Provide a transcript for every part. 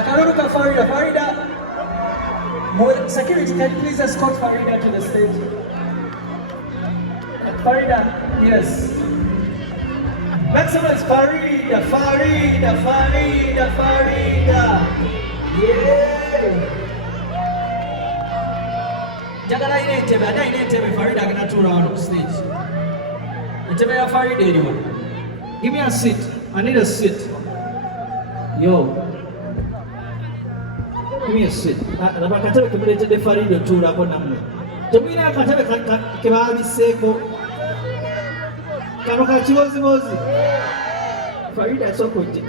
Akaruka Faridah. Faridah. Security, can you please escort Faridah to the stage? Faridah, yes. Next one is Faridah. Yeah. Jagala inetebe, ada inetebe Faridah akanatula on stage. Itebe ya Faridah eliwa. Give me a seat. I need a seat. Yo. Give me a seat. Laba katebe kemuletedde Faridah otuulako nammwe. Temulina akatebe kebaabisseeko. Kano ka kiboozi. Faridah sokojje.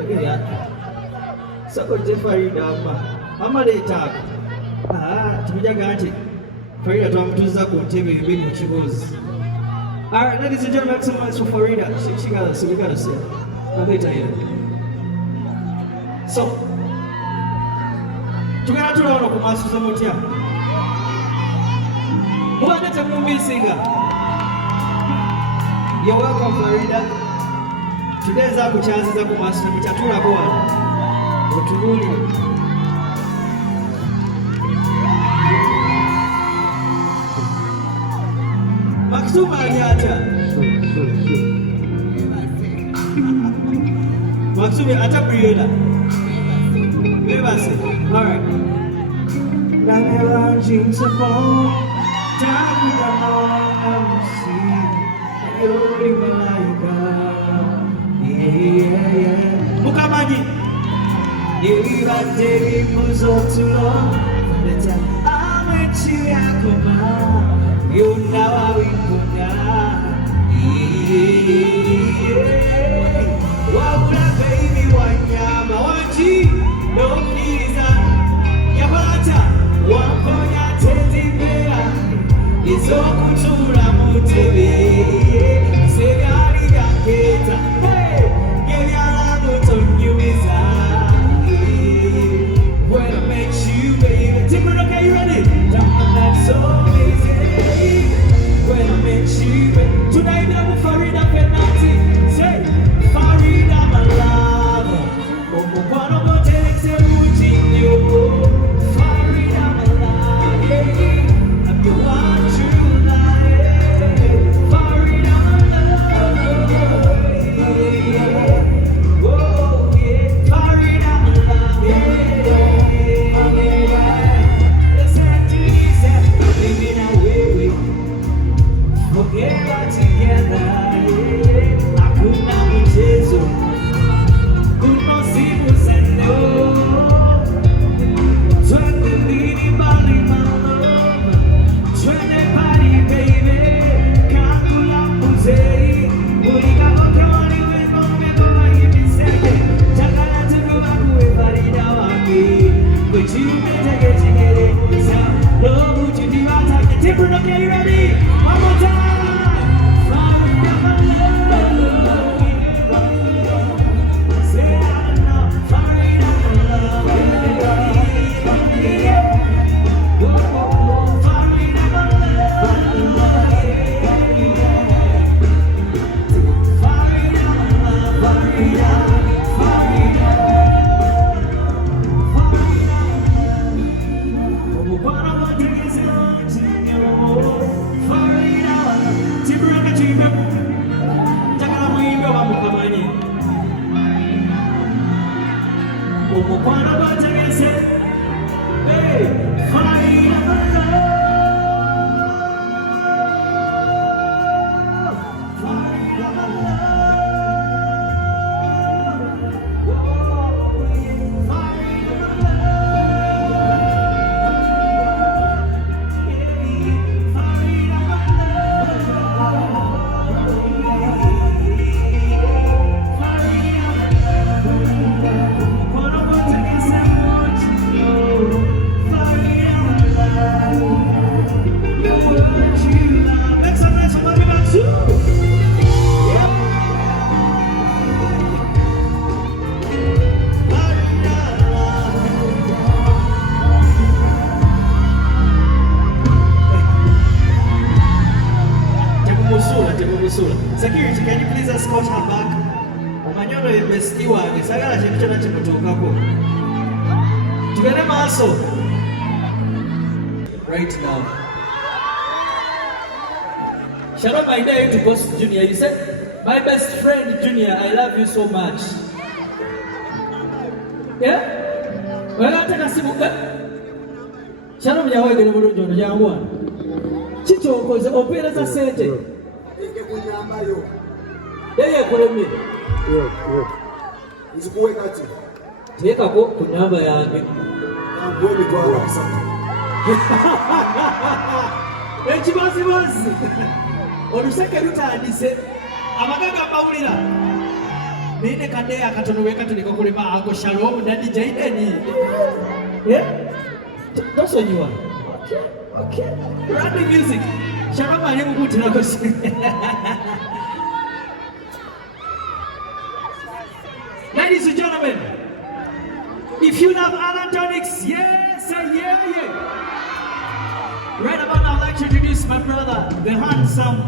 Sokojje Faridah amma. Amma leeta ako. Tumujaga nti Faridah twamutuuza ku ntebe ebiri mu Kiboozi. All right, ladies and gentlemen, some noise for Faridah. She got us, so we gotta see her. I'll get her here. So, tugenda tulawano ku maaso mutya. Mubadde temumbiisinga. You're welcome, Faridah. Today is our chance to go master mutya tulako wano. Otubuulire. Maksuma aliacha. Maksuma acha Briella. Belaaze. All right. La melange se fond. Tangu kama amusi. Yori malaika. Yeah. Mukamaji. Nilibadili muzotulo. Leta amechi yako ma. You know how we put down. Wabula baby wanyama wanchi no kiza yabata wakonya tezibera izokuchula mutebe segari yaketa gebyala mutonyumiza when I met you baby. Bruno, okay, you ready? That's so easy. When I met you, tonight I'm Faridah penalty. Say, Faridah my love. Omukwano botelekse mutinyo. Faridah my love. I'm the one true love. Faridah my love. Oh yeah, Faridah my love. Living away, forever together. Hakuna mchezo, kuna siku sendo. Twende mbili mbali mama, twende party baby. Kakula muzei, mulika mokoni webo hivi sege. Chakala tukuba kuwe Faridah wangi, kuchime tege chingere musa. Love would you do I take the Bruno, okay, you ready? One more time! Faridah my love. Say I know, Faridah my love. Faridah my love. Faridah my Omukwano bategese. Hey, Faridah my love. Faridah my love. Oh, yeah. Faridah my love. Yeah, Faridah my Security, can you please escort her back? Omanyolo yemestiwa, sagala chino chona chimotoka ko. Tugende maaso. Right now. Shalom, I dare you to post Junior. You said, my best friend Junior, I love you so much. Yeah? Well, take a simple. Shalom, Yahweh, the Lord, Yahweh. Chicho, because the opera is a Yeye kulemi. Nzikuwe kati. Teka ko kunyamba yange. Ngwe mitwala kusatu. Kiboozi. Oluseke lutandise. Amagaga bawulira. Nine kade akatono weka tuliko kulema ago Shalom Daddy Jaden. Yeah? That's what you want. Okay. Random music. Shalom ali mukutira ko. Ladies and gentlemen, if you love Anatonics, yes, yeah. Right about now, I'd like to introduce my brother, the handsome.